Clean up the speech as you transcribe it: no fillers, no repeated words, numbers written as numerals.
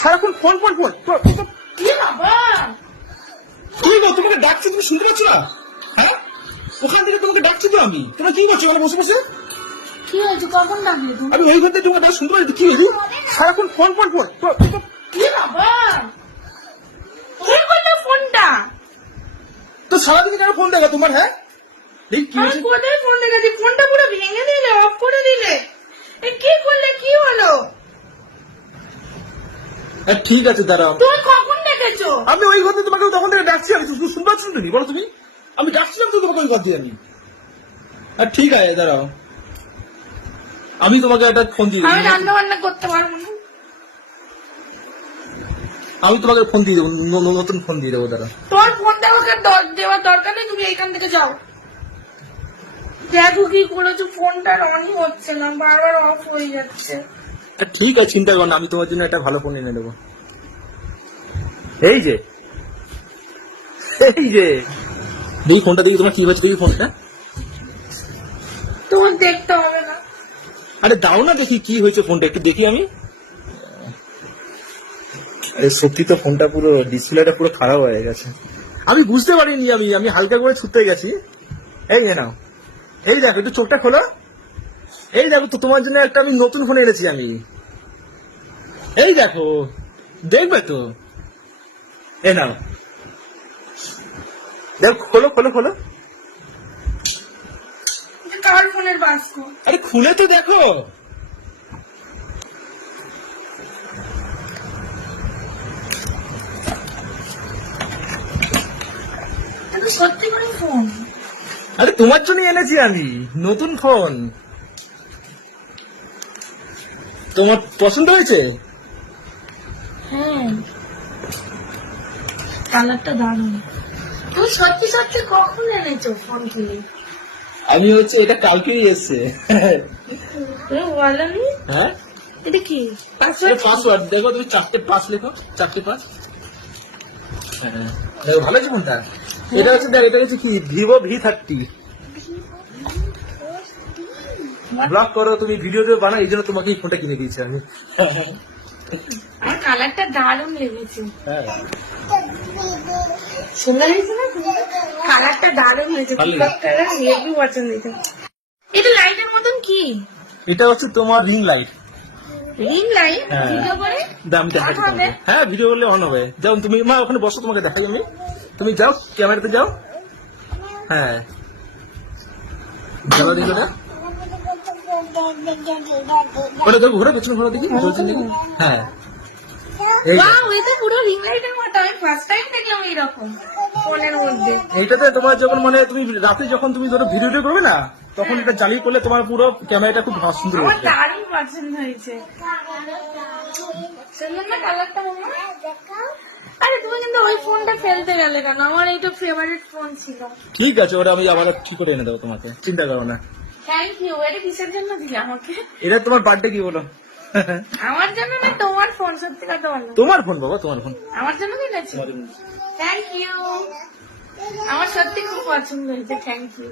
সারাক্ষণ phone phone phone. কি বাবা কি গো, তোমাকে ডাকছি, তুমি শুনতে পাচ্ছ না? হ্যাঁ, ওখান থেকে তোমাকে ডাকছি তো আমি। তোমরা কি করছো বসে বসে? কি হয়েছে? কখন ডাকলে তুমি? আমি ওই ঘর থেকে তোমাকে ডাক শুনতে পাচ্ছি। কি হয়েছে? সারাক্ষণ ফোন ফোন ফোন। কি বাবা তুমি করলে ফোনটা? তো সারাদিন কেন ফোন দেখা তোমার? হ্যাঁ, এই কি আমি হয়েছে? কোথায় ফোন দেখেছি? ফোনটা পুরো ভেঙে দিলে, অফ করে দিলে। কি করলে? কি হলো? ঠিক আছে, দাঁড়াও। তুমি কখন দেখেছো? আমি ওই ঘর থেকে তোমাকে তখন থেকে ডাকছি। আমি শুনতে পাচ্ছি না তুমি? বলো তুমি। আমি ডাকছিলাম তো তোমাকে ওই ঘর থেকে আমি। ঠিক আছে, দাঁড়াও। আমি তোমাকে একটা ফোন দিয়ে আমি দেবো। রান্না বান্না করতে পারবো না। আমি তোমাকে ফোন দিয়ে দেবো, নতুন ফোন দিয়ে দেবো, দাঁড়া। তোমার ফোনটা আমাকে দেওয়ার দরকার নেই, তুমি এইখান থেকে যাও। দেখো কি করেছো, ফোনটা অনই হচ্ছে না, বারবার অফ হয়ে যাচ্ছে। ঠিক আছে, চিন্তা করো না, আমি তোমার জন্য একটা ভালো ফোন এনে দেবো। এই যে এই ফোনটা দেখি তোমার কি হচ্ছে, দেখি ফোনটা। তোমার দেখতে হবে না। আরে দাও না, দেখি কি হয়েছে ফোনটা, একটু দেখি আমি। আরে সত্যি তো ফোনটা পুরো ডিসপ্লেটা পুরো খারাপ হয়ে গেছে। আমি বুঝতে পারিনি, আমি হালকা করে ছুটতে গেছি। এই যে নাও, এই দেখো, একটু চোখটা খোলো। এই দেখো তো, তোমার জন্য একটা আমি নতুন ফোন এনেছি আমি। এই দেখো, দেখবে তো। এ নাও, দেখো, খোলো খোলো খোলো। কার ফোনের বাস্ক? আরে খুলে তো দেখো। সত্যি করে ফোন? আরে তোমার জন্য এনেছি আমি নতুন ফোন। তোমার পছন্দ হয়েছে? হ্যাঁ, কালারটা দারুণ। তুমি সত্যি সত্যি কখন এনেছো ফোন কিনে? আমি হচ্ছে এটা কালকেই এসছে। তুমি বলনি? হ্যাঁ, এটা কি পাসওয়ার্ড দেখো, তুমি 4টে 5 লেখো, 4টে 5। হ্যাঁ, দেখো ভালো আছে ফোনটা। এটা হচ্ছে, দেখ, এটা হচ্ছে কি, ভিভো V30। ব্লগ করো তুমি, ভিডিও বানাও, এই জন্য তোমাকে এই ফোনটা কিনে দিয়েছি আমি। আমার কালারটা দারুণ লেগেছে। হ্যাঁ, সুন্দর হয়েছে না? কালারটা দারুণ হয়েছে, ভালো পিকক কালার হেভি পছন্দ হয়েছে। এটা লাইটের মতন কি? এটা হচ্ছে তোমার রিং লাইট। Ring light? হ্যাঁ। ভিডিও করে দাম দেখাচ্ছি দেখাবে? তোমাকে। হ্যাঁ, ভিডিও করলে অন হবে। যাও তুমি, মা ওখানে বসো, তোমাকে দেখাই আমি। তুমি যাও, ক্যামেরাতে যাও। হ্যাঁ, চলো দেখো ওটা। ওটা দেখো, ঘোরা, পেছনে ঘোরা, দেখি বলছেন দেখি। হ্যাঁ, এই যে। ওয়াও, এটা পুরো রিং লাইটের মতো। আমি ফার্স্ট টাইম দেখলাম এইরকম ফোনের মধ্যে। এইটাতে তোমার যখন মানে তুমি রাতে যখন তুমি ধরো ভিডিওটা করবে না, তখন এটা জ্বালিয়ে করলে তোমার পুরো ক্যামেরাটা খুব সুন্দর আমার উঠবে। দারুণ পছন্দ হয়েছে। সুন্দর না কালারটা? মামা আরে তুমি কিন্তু ওই ফোনটা ফেলতে গেলে কেন? আমার এইটা ফেভারিট ফোন ছিল। ঠিক আছে, ওটা আমি আবার ঠিক করে এনে দেবো তোমাকে, চিন্তা করো না। Thank you. এটা কিসের জন্য দিলে আমাকে? এটা তোমার বার্থডে কি বলো? আমার জন্য না তোমার ফোন? সত্যি কথা বলো। তোমার ফোন বাবা, তোমার ফোন। আমার জন্য কিনেছি? Thank you. আমার সত্যি খুব পছন্দ হয়েছে, থ্যাংক ইউ।